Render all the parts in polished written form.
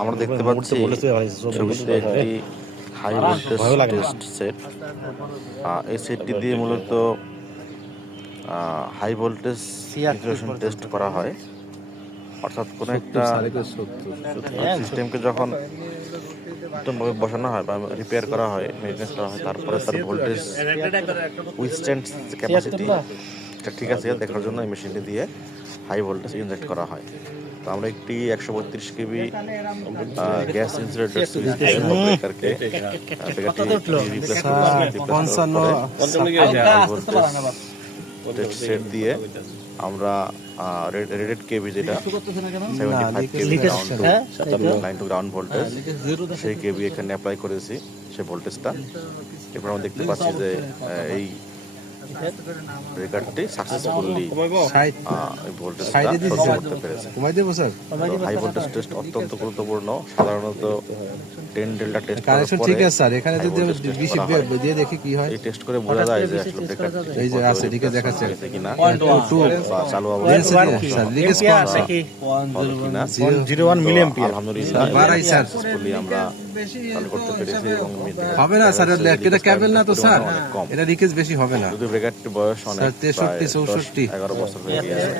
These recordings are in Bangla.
আমরা দেখতে পাচ্ছি ছবিতে একটি হাই ভোল্টেজ টেস্ট সেট। এই সেটটি দিয়ে মূলত হাই ভোল্টেজ ইনসুলেশন টেস্ট করা হয়, অর্থাৎ কোনো একটা সিস্টেমকে যখন নতুনভাবে বসানো হয় বা রিপেয়ার করা হয়, মেনটেন্স করা হয়, তারপরে তার ভোল্টেজ উইথস্ট্যান্ড ক্যাপাসিটি ঠিক আছে দেখার জন্য এই মেশিনটি দিয়ে হাই ভোল্টেজ ইনজেক্ট করা হয়। তো আমরা একটি 132 কেবি গ্যাস ইনসুলেটেড সুইচ ব্রেকারকে সেট দিয়ে আমরা রেটেড কেবি যেটা 75 কেবি লাইন টু গ্রাউন্ড ভোল্টেজ, সেই কেবি এখানে অ্যাপ্লাই করেছি, সেই ভোল্টেজটা। এরপর আমরা দেখতে পাচ্ছি যে এই ব্রেকারটি সাকসেসফুলি ভোল্টেজটা সহ্য করতে পেরেছে। হাই ভোল্টেজ টেস্ট অত্যন্ত গুরুত্বপূর্ণ। সাধারণত 10 ডেল্টা টেস্ট কানেকশন ঠিক আছে স্যার, এখানে যদি 20 দিয়ে দেখি কি হয়। এই টেস্ট করে বোঝা যায় যে আসলে ব্রেকারটি এই যে আছে এদিকে দেখাচ্ছে কিনা, 2 বা চালু অবস্থায় স্যার লিকেজ কোন আছে কিনা। 0.01 মিলি এম্পিয়ার আলহামদুলিল্লাহ বাড়াই স্যার সাকসেসফুলি আমরা চালু করতে পেরেছি এবং হবে না স্যার, এটা কেবল না তো স্যার, এটা লিকেজ বেশি হবে না। যদি ব্রেকারটি বয়স অনেক 63 64 11 বছর হয়ে গিয়েছে,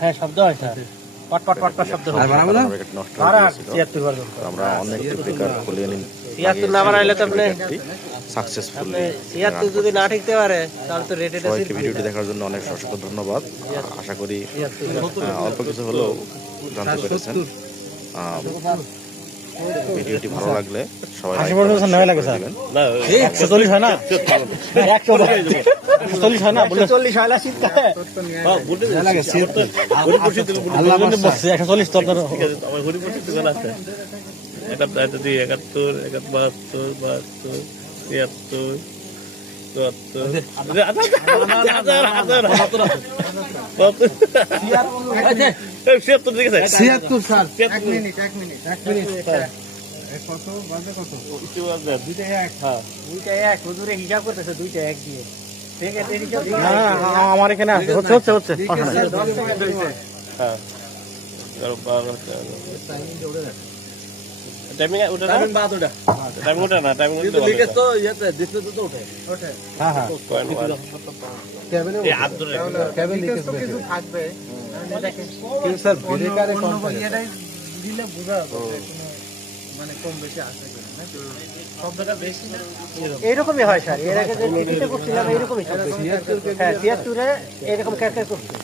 হ্যাঁ শব্দ হয় স্যার, পট পট পট পট শব্দ হয়। আর বাড়াবো না ব্রেকারটি নষ্ট হয়ে গিয়েছিল। আমরা অনেক ব্রেকার খুলে নিন 76 না বাড়াইলে তো আপনি সাকসেসফুলি। 76 যদি না ঠিকতে পারে তাহলে তো রেটেড আছে। সবাইকে ভিডিওটি দেখার জন্য অনেক অসংখ্য ধন্যবাদ। আশা করি অল্প কিছু হলেও জানতে পেরেছেন। ভিডিওটি ভালো লাগলে সবাই দিবেন। 140 হয় না, 140 হয় না, 140 হয় না শীতকালে লাগে 140 তো ধরো। আমার ঘড়ি পড়ছে দোকান আছে, 71 72 72 73 আমার এখানে আছে, হচ্ছে হচ্ছে হচ্ছে টাইমিং ওটা টাইমিং বাদ ওটা টাইমিং ওটা না, টাইমিং ওটা লিকেজ তো ইয়াতে ডিসপ্লে তো ওঠে ওঠে। হ্যাঁ হ্যাঁ কেবিনে এই হাত ধরে কেবিন লিকেজ তো কিছু থাকবে। দেখেন কি স্যার ব্রেকারে কোন ইয়েটাই দিলে বোঝা যাবে মানে কম বেশি আসে কিনা, না শব্দটা বেশি না এইরকমই হয় স্যার। এর আগে যে টিভিতে করছিলাম এইরকমই শব্দ। হ্যাঁ 76 এ এরকম ক্যারক্যার করছে।